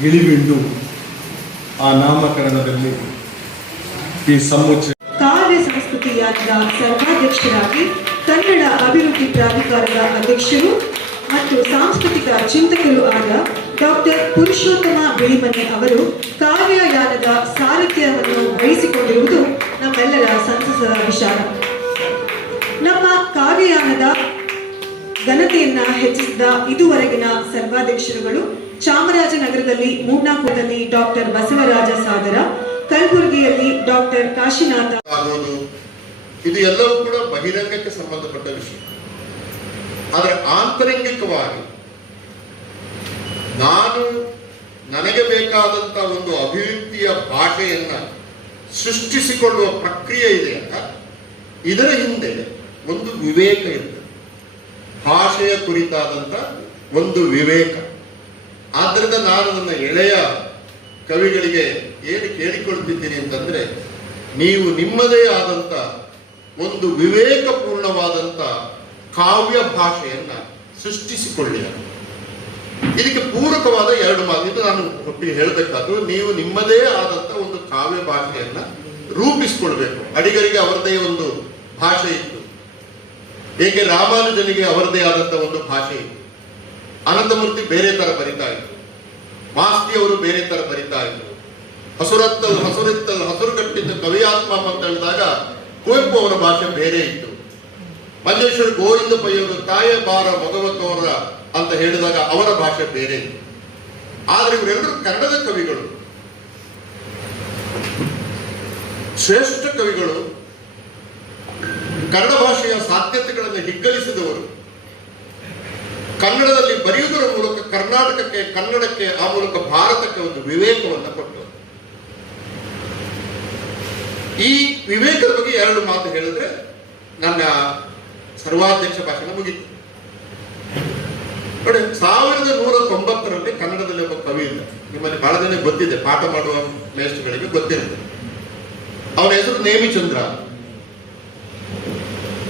ಗಿಳಿಬಿಂಡು ಆ ನಾಮಕರಣದಲ್ಲಿ ಈ ಸಮುಚ್ಚ ಕಾರ್ಯ ಸಂಸ್ಕೃತಿ ಯಾತ್ರಾ ಸರ್ವಾಧ್ಯಕ್ಷರಾಗಿ ಕನ್ನಡ ಅಭಿವೃದ್ಧಿ ಪ್ರಾಧಿಕಾರದ ಅಧ್ಯಕ್ಷರು ಮತ್ತು ಸಾಂಸ್ಕೃತಿಕ ಚಿಂತಕರು ಆದ ಡಾಕ್ಟರ್ ಪುರುಷೋತ್ತಮ ಬಿಳಿಮನೆ ಅವರು ಕಾವ್ಯಯಾನದ ಸಾರಥ್ಯವನ್ನು ವಹಿಸಿಕೊಂಡಿರುವುದು ನಮ್ಮೆಲ್ಲರ ಸಂತಸದ ವಿಚಾರ ನಮ್ಮ ಕಾವ್ಯಯಾನದ ಘನತೆಯನ್ನ ಹೆಚ್ಚಿಸಿದ ಇದುವರೆಗಿನ ಸರ್ವಾಧ್ಯಕ್ಷರುಗಳು ಚಾಮರಾಜನಗರದಲ್ಲಿ ಮೂಡ್ನಾಪುರದಲ್ಲಿ ಡಾಕ್ಟರ್ ಬಸವರಾಜ ಸಾದರ, ಕಲಬುರಗಿಯಲ್ಲಿ ಡಾಕ್ಟರ್ ಕಾಶಿನಾಥ. ಇದು ಎಲ್ಲವೂ ಕೂಡ ಬಹಿರಂಗಕ್ಕೆ ಸಂಬಂಧಪಟ್ಟ ವಿಷಯ. ಆದರೆ ಆಂತರಂಗಿಕವಾಗಿ ನಾನು ನನಗೆ ಬೇಕಾದಂತ ಒಂದು ಅಭಿವ್ಯಕ್ತಿಯ ಭಾಷೆಯನ್ನ ಸೃಷ್ಟಿಸಿಕೊಳ್ಳುವ ಪ್ರಕ್ರಿಯೆ ಇದೆ ಅಂತ ಇದರ ಹಿಂದೆ ಒಂದು ವಿವೇಕ ಇರ್ತದೆ ಭಾಷೆಯ ಕುರಿತಾದಂತ ಒಂದು ವಿವೇಕ. ಆದ್ದರಿಂದ ನಾನು ನನ್ನ ಎಳೆಯ ಕವಿಗಳಿಗೆ ಏನು ಕೇಳಿಕೊಳ್ತಿದ್ದೀನಿ ಅಂತಂದ್ರೆ, ನೀವು ನಿಮ್ಮದೇ ಆದಂತ ಒಂದು ವಿವೇಕಪೂರ್ಣವಾದಂತ ಕಾವ್ಯ ಭಾಷೆಯನ್ನ ಸೃಷ್ಟಿಸಿಕೊಳ್ಳಿ ಇದಕ್ಕೆ ಪೂರಕವಾದ ಎರಡು ಮಾತು. ನಾನು ಒಟ್ಟಿಗೆ ಹೇಳಬೇಕಾದ್ರು ನೀವು ನಿಮ್ಮದೇ ಆದಂತ ಒಂದು ಕಾವ್ಯ ಭಾಷೆಯನ್ನ ರೂಪಿಸಿಕೊಳ್ಬೇಕು. ಅಡಿಗರಿಗೆ ಅವರದೇ ಒಂದು ಭಾಷೆ ಇತ್ತು. ಏಕೆ ರಾಮಾನುಜನಿಗೆ ಅವರದೇ ಆದಂತ ಒಂದು ಭಾಷೆ ಇತ್ತು. ಅನಂತಮೂರ್ತಿ ಬೇರೆ ತರ ಬರಿತಾ ಇದ್ರು. ಮಾಸ್ತಿ ಅವರು ಬೇರೆ ತರ ಬರಿತಾ ಇದ್ರು. ಹಸುರತ್ತಲ್ ಹಸುರಿತ್ತಲ್ ಹಸುರು ಕಟ್ಟಿದ್ದ ಕವಿಯಾತ್ಮ ಅಂತ ಹೇಳಿದಾಗ, ಕುವೆಂಪು ಅವರ ಭಾಷೆ ಬೇರೆ ಇತ್ತು. ಮಂಜೇಶ್ವರ ಗೋವಿಂದ ಪೈಯವರು ತಾಯ ಬಾರ ಭಗವತೋರ ಅಂತ ಹೇಳಿದಾಗ ಅವರ ಭಾಷೆ ಬೇರೆ. ಆದ್ರೆ ಇವರೆಲ್ಲರೂ ಕನ್ನಡದ ಕವಿಗಳು. ಶ್ರೇಷ್ಠ ಕವಿಗಳು ಕನ್ನಡ ಭಾಷೆಯ ಸಾಧ್ಯತೆಗಳನ್ನು ಹಿಗ್ಗಲಿಸಿದವರು ಕನ್ನಡದಲ್ಲಿ ಬರೆಯುವುದರ ಮೂಲಕ ಕರ್ನಾಟಕಕ್ಕೆ, ಕನ್ನಡಕ್ಕೆ, ಆ ಮೂಲಕ ಭಾರತಕ್ಕೆ ಒಂದು ವಿವೇಕವನ್ನು ಕೊಟ್ಟರು. ಈ ವಿವೇಕದ ಬಗ್ಗೆ ಎರಡು ಮಾತು ಹೇಳಿದ್ರೆ ನನ್ನ ಸರ್ವಾಧ್ಯಕ್ಷ ಭಾಷಣ ಮುಗಿತು. ನೋಡಿ, ಸಾವಿರದ ನೂರ ತೊಂಬತ್ತರಲ್ಲಿ ಕನ್ನಡದಲ್ಲಿ ಒಬ್ಬ ಕವಿ ಇದ್ದ. ನಿಮ್ಮಲ್ಲಿ ಬಹಳ ಜನ ಗೊತ್ತಿದೆ, ಪಾಠ ಮಾಡುವ ಮೇಸ್ಟ್ಗಳಿಗೆ ಗೊತ್ತಿರುತ್ತೆ. ಅವನ ಹೆಸರು ನೇಮಿಚಂದ್ರ.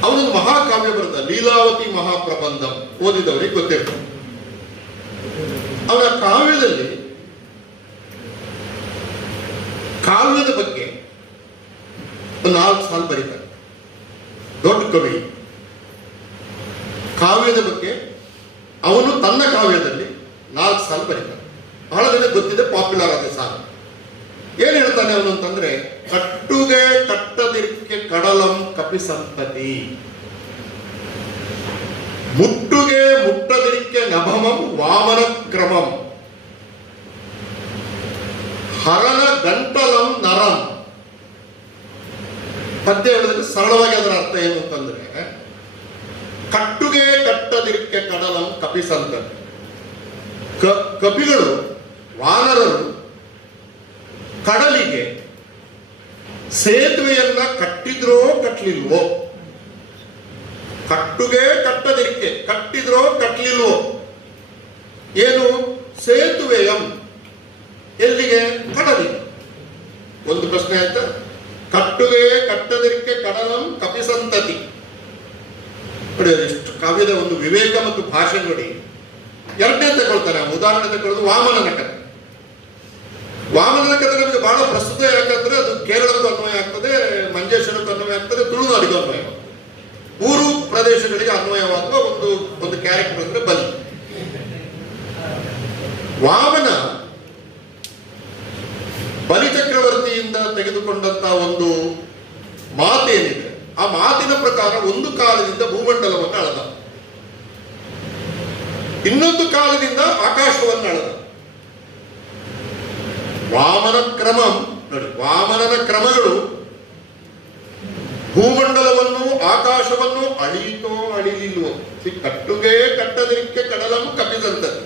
ಅವನೊಂದು ಮಹಾಕಾವ್ಯ ಬರೆದ ಲೀಲಾವತಿ ಮಹಾಪ್ರಬಂಧ ಓದಿದವರಿಗೆ ಗೊತ್ತಿರುತ್ತೆ. ಅವನ ಕಾವ್ಯದಲ್ಲಿ ಕಾವ್ಯದ ಬಗ್ಗೆ ನಾಲ್ಕು ಸಾಲು ಬರೀತಾರೆ. ದೊಡ್ಡ ಕವಿ. ಕಾವ್ಯದ ಬಗ್ಗೆ ಅವನು ತನ್ನ ಕಾವ್ಯದಲ್ಲಿ ನಾಲ್ಕು ಸಾಲು ಬರೀತಾನೆ. ಬಹಳ ಜನ ಗೊತ್ತಿದೆ ಪಾಪ್ಯುಲರ್ ಆದ ಸಾಲು. ಏನ್ ಹೇಳ್ತಾನೆ ಅವನು ಅಂತಂದ್ರೆ, ಕಟ್ಟುಗೆ ಕಟ್ಟದಿರ್ಕೆ ಕಡಲಂ ಕಪಿ ಸಂತತಿ ಮುಟ್ಟುಗೆ ಮುಟ್ಟದಿರ್ಕೆ ನಭಮಂ ವಾಮನ ಕ್ರಮಂ. ಹರನ ಗಂಟಲಂ ನರಂ. ಪದ್ಯ ಹೇಳಿದ್ರೆ ಸರಳವಾಗಿ ಅದರ ಅರ್ಥ ಏನು ಅಂತಂದ್ರೆ ಕಟ್ಟುಗೆ ಕಟ್ಟದಿರಕ್ಕೆ ಕಡಲಂ ಕಪಿಸಂತ ಕಪಿಗಳು, ವಾನರರು ಕಡಲಿಗೆ ಸೇತುವೆಯನ್ನ ಕಟ್ಟಿದ್ರೋ ಕಟ್ಟಲಿಲ್ವೋ ಕಟ್ಟುಗೆ ಕಟ್ಟದಿರಕ್ಕೆ ಕಟ್ಟಿದ್ರೋ ಕಟ್ಟಲಿಲ್ವೋ ಏನು? ಸೇತುವೆಯಂ. ಎಲ್ಲಿಗೆ? ಕಡಲಿಗೆ. ಒಂದು ಪ್ರಶ್ನೆ ಆಯ್ತಾ? ಕಟ್ಟುಗೆ ಕಟ್ಟದಿರಕ್ಕೆ ಕಡಲಂ ಕಪಿಸಂತತಿ. ನೋಡಿ ಎಷ್ಟು ಕಾವ್ಯದ ಒಂದು ವಿವೇಕ ಮತ್ತು ಭಾಷೆ ನೋಡಿ. ಎರಡನೇ ತಗೊಳ್ತಾರೆ ಉದಾಹರಣೆ ತಗೊಳ್ಳೋದು ವಾಮನನ ಕಥೆ ವಾಮನನ ಕಥೆ ನಮಗೆ ಬಹಳ ಪ್ರಸ್ತುತ, ಯಾಕಂದ್ರೆ ಅದು ಕೇರಳಕ್ಕೂ ಅನ್ವಯ ಆಗ್ತದೆ ಮಂಜೇಶ್ವರಕ್ಕೂ ಅನ್ವಯ ಆಗ್ತದೆ, ತುಳುನಾಡಿಗೂ ಅನ್ವಯ ಊರು ಪ್ರದೇಶಗಳಿಗೆ ಅನ್ವಯವಾಗುವ ಒಂದು ಒಂದು ಕ್ಯಾರೆಕ್ಟರ್ ಅಂದ್ರೆ ಬಲಿ. ವಾಮನ ಬಲಿ ಚಕ್ರವರ್ತಿಯಿಂದ ತೆಗೆದುಕೊಂಡಂತ ಒಂದು ಮಾತೇನಿದೆ ಆ ಮಾತಿನ ಪ್ರಕಾರ ಒಂದು ಕಾಲದಿಂದ ಭೂಮಂಡಲವನ್ನು ಅಳದ ಇನ್ನೊಂದು ಕಾಲದಿಂದ ಆಕಾಶವನ್ನು ಅಳದ ವಾಮನ ಕ್ರಮ ನೋಡಿ ವಾಮನನ ಕ್ರಮಗಳು ಭೂಮಂಡಲವನ್ನು ಆಕಾಶವನ್ನು ಅಳಿಯಿತೋ ಅಳಿಲಿಲ್ವೋ ಸಿ- ಕಟ್ಟುಗೆ ಕಟ್ಟದಿರಿಕೆ ಕಡಲಂ ಕಪಿದಂತದ್ದು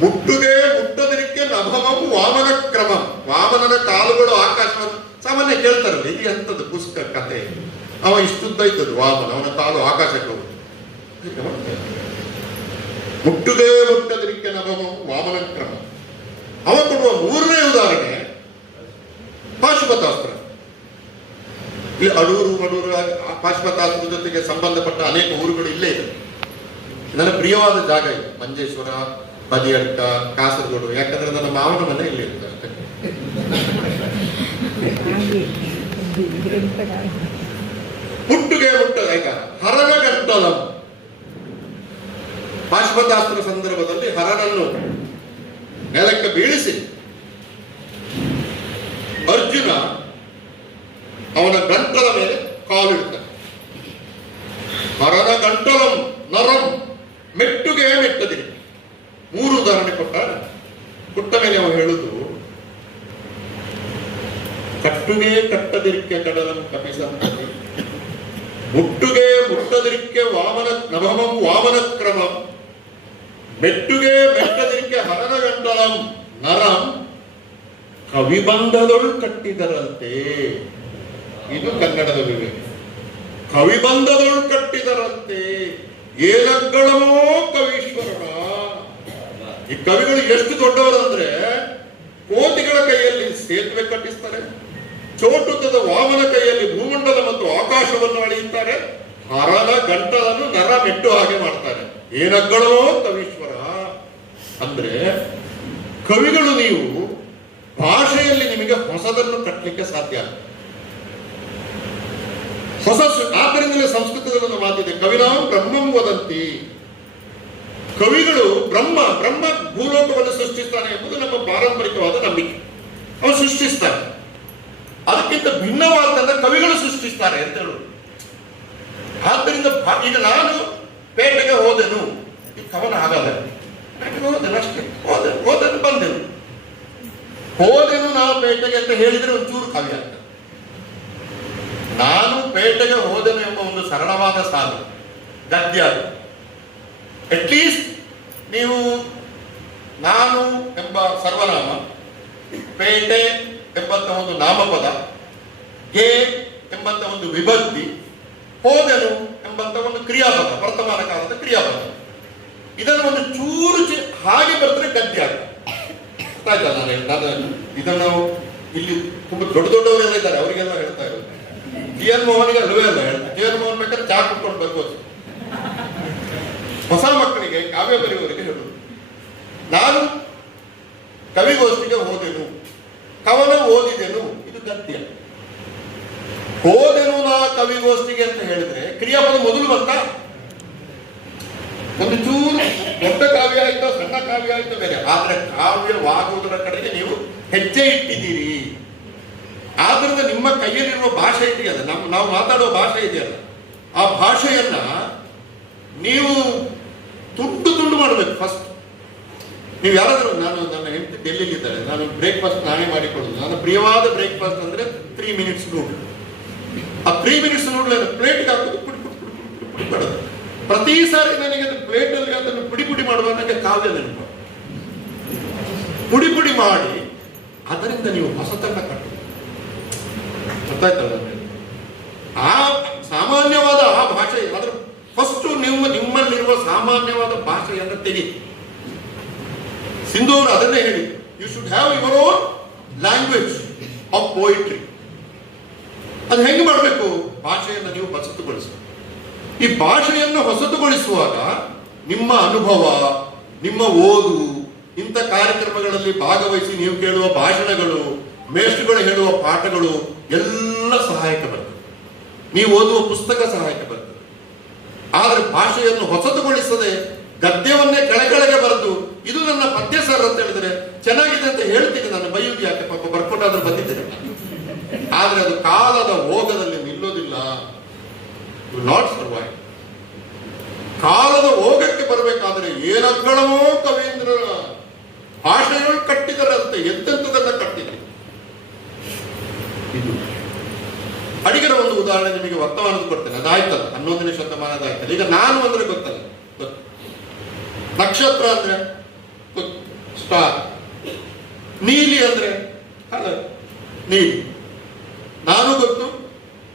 ಮುಟ್ಟುಗೆ ಮುಟ್ಟದಿರಿಕೆ ನಭಮಂ ವಾಮನ ಕ್ರಮಂ ವಾಮನನ ಕಾಲುಗಳು ಆಕಾಶವನ್ನು ಸಾಮಾನ್ಯ ಎಂತದ್ದು ಪುಸ್ತಕ ಕತೆ ಅವ ಇಷ್ಟುದ್ದ ಇದ್ದದ್ದು ವಾಮನ ಅವನ ತಾಳು ಆಕಾಶಕ್ಕೆ. ಹೋಗುದು. ಮುಟ್ಟುದೇ ಮುಟ್ಟದಕ್ಕೆ ನಭಮಂ ವಾಮನ ಕ್ರಮ. ಅವ ಕೊಡುವ ಮೂರನೇ ಉದಾಹರಣೆ ಪಾಶುಪತಾಸ್ತ್ರ. ಇಲ್ಲಿ ಅಡೂರು ಮಡೂರು ಪಾಶುಪತಾಸ್ತ್ರ ಜೊತೆಗೆ ಸಂಬಂಧಪಟ್ಟ ಅನೇಕ ಊರುಗಳು ಇಲ್ಲೇ ಇದೆ. ನನ್ನ ಪ್ರಿಯವಾದ ಜಾಗ ಇದೆ. ಮಂಜೇಶ್ವರ ಬದಿಯಡ್ಕ ಕಾಸರಗೋಡು. ಯಾಕಂದ್ರೆ ನನ್ನ ಮಾವನ ಮನೆ ಇಲ್ಲಿ ಅಷ್ಟೇ ಹುಟ್ಟುಗೆ ಮುಟ್ಟದ ಈಗ ಹರನ ಗಂಟಲಂ ಪಾಶ್ವತಾಸ್ತ್ರ ಸಂದರ್ಭದಲ್ಲಿ ಹರನನ್ನು ನೆಲಕ್ಕೆ ಬೀಳಿಸಿ ಅರ್ಜುನ ಅವನ ಗಂಟಲ ಮೇಲೆ ಕಾಲಿಡ್ತಾನೆ. ಹರನ ಗಂಟಲಂ ನರಂ ಮೆಟ್ಟುಗೆ ಮೆಟ್ಟದಿರಿ. ಮೂರು ಉದಾಹರಣೆ ಕೊಟ್ಟ ಕೊಟ್ಟ ಮೇಲೆ ಅವನು ಕಟ್ಟುಗೆ ಕಟ್ಟದಿರಿಕೆ ಕಡಲಂ ಕಪಿಸಂತತಿ ಮುಟ್ಟುಗೆ ಮುಟ್ಟದಿರಿಕೆ ವಾಮನ ನಭಮಂ ವಾಮನ ಕ್ರಮಂ ಮೆಟ್ಟುಗೆ ಮೆಟ್ಟದಿರಿಕೆ ಹರನ ಗಂಟಲಂ ನರಂ. ಕವಿಬಂಧದೊಳು ಕಟ್ಟಿದರಂತೆ. ಇದು ಕನ್ನಡದ ವಿವೇಕ ಕವಿಬಂಧದೊಳು ಕಟ್ಟಿದರಂತೆ. ಏಲಕ್ಕಳಮೋ ಕವೀಶ್ವರನ. ಈ ಕವಿಗಳು ಎಷ್ಟು ದೊಡ್ಡವರಂದ್ರೆ ಕೋತಿಗಳ ಕೈಯಲ್ಲಿ ಸೇತುವೆ ಕಟ್ಟಿಸ್ತಾರೆ. ಚೋಟುತದ ವಾಮನ ಕೈಯಲ್ಲಿ ಭೂಮಂಡಲ ಮತ್ತು ಆಕಾಶವನ್ನು ಅಳೆಯುತ್ತಾರೆ. ಹರದ ಗಂಟಲನ್ನು ನರ ಮೆಟ್ಟು ಹಾಗೆ ಮಾಡ್ತಾರೆ. ಏನಗ್ಗಳೋ ಕವೀಶ್ವರ ಅಂದ್ರೆ ಕವಿಗಳು ನೀವು ಭಾಷೆಯಲ್ಲಿ ನಿಮಗೆ ಹೊಸದನ್ನು ಕಟ್ಟಲಿಕ್ಕೆ ಸಾಧ್ಯ ಅಲ್ಲ. ಹೊಸ ಆದ್ದರಿಂದಲೇ ಸಂಸ್ಕೃತದಲ್ಲಿ ಒಂದು ಮಾತಿದೆ. ಕವಿನಾಂ ಬ್ರಹ್ಮಂ ವದಂತಿ. ಕವಿಗಳು ಬ್ರಹ್ಮ ಬ್ರಹ್ಮ ಭೂಲೋಕವನ್ನು ಸೃಷ್ಟಿಸ್ತಾನೆ ಎಂಬುದು ನಮ್ಮ ಪಾರಂಪರಿಕವಾದ ನಂಬಿಕೆ. ಅವನು ಸೃಷ್ಟಿಸ್ತಾನೆ ಅದಕ್ಕಿಂತ ಭಿನ್ನವಾದನ್ನ ಕವಿಗಳು ಸೃಷ್ಟಿಸ್ತಾರೆ ಅಂತ ಹೇಳುದು ಆದ್ದರಿಂದ ಈಗ ನಾನು ಪೇಟೆಗೆ ಹೋದೆನು. ಈ ಕವನ ಆಗಲ್ಲ. ಪೇಟೆಗೆ ಅಷ್ಟೇ. ಹೋದೆ, ಹೋದೆನು, ಬಂದೆನು. ಹೋದೆನು ನಾವು ಪೇಟೆಗೆ ಅಂತ ಹೇಳಿದರೆ ಒಂಚೂರು ಕಾವ್ಯ ಆಗ್ತದೆ ನಾನು ಪೇಟೆಗೆ ಹೋದೆನು ಎಂಬ ಒಂದು ಸರಳವಾದ ಸಾಲು ಗದ್ಯ ಅದು. ಅಟ್ಲೀಸ್ಟ್ ನೀವು ನಾನು ಎಂಬ ಸರ್ವನಾಮ ಪೇಟೆ ಎಂಬಂತ ಒಂದು ನಾಮಪದ ಗೆ ಎಂಬಂತ ಒಂದು ವಿಭಕ್ತಿ, ಹೋದನು ಎಂಬಂತ ಒಂದು ಕ್ರಿಯಾಪದ, ವರ್ತಮಾನ ಕಾಲದ ಕ್ರಿಯಾಪದ. ಇದನ್ನು ಒಂದು ಚೂರು ಹಾಗೆ ಬರೆದ್ರೆ ಗದ್ಯ ಆಯ್ತಾ ನಾನು ಇದನ್ನು ಇಲ್ಲಿ ತುಂಬಾ ದೊಡ್ಡ ದೊಡ್ಡವರೆಲ್ಲ ಇದ್ದಾರೆ, ಅವರಿಗೆಲ್ಲ ಹೇಳ್ತಾ ಇರೋದು. ಜಿ ಎನ್ ಮೋಹನ್ಗೆ ಅಲ್ವೇ ಅಲ್ಲ ಜಿ ಎನ್ ಮೋಹನ್ ಬೇಕಾದ್ರೆ ಚಾ ಕುಟ್ಕೊಂಡು ಬರ್ಬೋದು. ಹೊಸ ಮಕ್ಕಳಿಗೆ ಕಾವ್ಯ ಬರೆಯುವವರಿಗೆ ಹೇಳುದು ನಾನು ಕವಿಗೋಷ್ಠಿಗೆ ಹೋದೆನು. ಕವನ ಓದಿದೆನು, ಇದು ಗದ್ಯ. ಓದೆನು ನಾ ಕವಿಗೋಷ್ಠಿಗೆ ಅಂತ ಹೇಳಿದ್ರೆ, ಕ್ರಿಯಾಪದ ಮೊದಲು ಬಂತ ಒಂದು ಚೂರು ದೊಡ್ಡ ಕಾವ್ಯ ಆಯ್ತು, ಸಣ್ಣ ಕಾವ್ಯ ಆಯ್ತು ಬೇರೆ. ಆದ್ರೆ ಕಾವ್ಯವಾಗುವುದರ ಕಡೆಗೆ ನೀವು ಹೆಜ್ಜೆ ಇಟ್ಟಿದ್ದೀರಿ. ಆದ್ರಿಂದ ನಿಮ್ಮ ಕೈಯಲ್ಲಿರುವ ಭಾಷೆ ಇದೆಯಲ್ಲ ನಮ್ಮ ನಾವು ಮಾತಾಡುವ ಭಾಷೆ ಇದೆಯಲ್ಲ, ಆ ಭಾಷೆಯನ್ನ ನೀವು ತುಂಡು ತುಂಡು ಮಾಡಬೇಕು ಫಸ್ಟ್ ನೀವು ಯಾರಾದರೂ ನಾನು ನನ್ನ ಹೆಂಡತಿ ಡೆಲ್ಲಿಲಿ ಇದ್ದಾರೆ ನಾನು ಬ್ರೇಕ್ಫಾಸ್ಟ್ ನಾನೇ ಮಾಡಿಕೊಡೋದು ನನ್ನ ಪ್ರಿಯವಾದ ಬ್ರೇಕ್ಫಾಸ್ಟ್ ಅಂದ್ರೆ ತ್ರೀ ಮಿನಿಟ್ಸ್ ನೂಡ್ಲ್ ಆ ತ್ರೀ ಮಿನಿಟ್ಸ್ ನೂಡ್ಲ್ ಪ್ಲೇಟ್ಗೆ ಹಾಕೋದು, ಪುಡಿ ಪುಡಿ ಪುಡಿ ಪುಡಿ ಪುಡಿ ಮಾಡೋದು. ಪ್ರತಿ ಸಾರಿ ನನಗೆ ಅದು ಪ್ಲೇಟಲ್ಲಿ ಅದನ್ನು ಪುಡಿ ಪುಡಿ ಮಾಡುವ ನನಗೆ ಕಾವ್ಯ ನೆನಪು. ಪುಡಿ ಪುಡಿ ಮಾಡಿ, ಅದರಿಂದ ನೀವು ಹೊಸತನ್ನ ಕಟ್ಟು ಗೊತ್ತಾಯ್ತಲ್ಲ ಆ ಸಾಮಾನ್ಯವಾದ ಆ ಭಾಷೆ ಅದ್ರ ಫಸ್ಟ್ ನಿಮ್ಮ ನಿಮ್ಮಲ್ಲಿರುವ ಸಾಮಾನ್ಯವಾದ ಭಾಷೆಯನ್ನು ತೆಗಿ ಸಿಂಧು ಅವರು ಅದನ್ನೇ ಹೇಳಿ you should have your own language of poetry ಅದು ಹೆಂಗೆ ಮಾಡಬೇಕು? ಭಾಷೆಯನ್ನು ನೀವು ಹೊಸತುಗೊಳಿಸಿ ಈ ಭಾಷೆಯನ್ನು ಹೊಸತುಗೊಳಿಸುವಾಗ ನಿಮ್ಮ ಅನುಭವ, ನಿಮ್ಮ ಓದು, ಇಂಥ ಕಾರ್ಯಕ್ರಮಗಳಲ್ಲಿ ಭಾಗವಹಿಸಿ ನೀವು ಕೇಳುವ ಭಾಷಣಗಳು, ಮೇಷ್ಟ್ರುಗಳು ಹೇಳುವ ಪಾಠಗಳು ಎಲ್ಲ ಸಹಾಯಕ ಬರ್ತದೆ. ನೀವು ಓದುವ ಪುಸ್ತಕ ಸಹಾಯಕ ಬರ್ತದೆ. ಆದರೆ ಭಾಷೆಯನ್ನು ಹೊಸತುಗೊಳಿಸದೆ ಗದ್ಯವನ್ನೇ ಕೆಳಕೆಳಗೆ ಬರೆದು ಇದು ನನ್ನ ಪದ್ಯ ಸರ್ ಅಂತ ಹೇಳಿದ್ರೆ ಚೆನ್ನಾಗಿದೆ ಅಂತ ಹೇಳ್ತೀನಿ ನಾನು. ಬೈಯುದು ಯಾಕೆ? ಪಾಪ ಬರ್ಕೊಂಡಾದ್ರೂ ಬಂದಿದ್ದೇನೆ ಆದ್ರೆ ಅದು ಕಾಲದ ಹೋಗದಲ್ಲಿ ನಿಲ್ಲೋದಿಲ್ಲ. ನಾಟ್ ಸರ್ವೈವ್ ಕಾಲದ ಹೋಗಕ್ಕೆ ಬರಬೇಕಾದ್ರೆ ಏನಗ್ಗಳವೋ ಕವೀಂದ್ರ. ಭಾಷೆಗಳು ಅಂತ ಎಂತೆಂಥದನ್ನ ಕಟ್ಟಿದೆ ಇದು ಅಡಿಗರ ಒಂದು ಉದಾಹರಣೆ ನಿಮಗೆ ವರ್ತಮಾನದ ಕೊಡ್ತೇನೆ. ಅದಾಯ್ತಲ್ಲ, ಹನ್ನೊಂದನೇ ಶತಮಾನದ ಆಯ್ತಲ್ಲ ಈಗ ನಾನು ಅಂದ್ರೆ ಗೊತ್ತಲ್ಲ. ಗೊತ್ತು. ನಕ್ಷತ್ರ ಅಂದ್ರೆ? ಸ್ಟಾರ್. ನೀಲಿ ಅಂದ್ರೆ ಕಲರ್ ನೀಲಿ. ನಾನು ಗೊತ್ತು,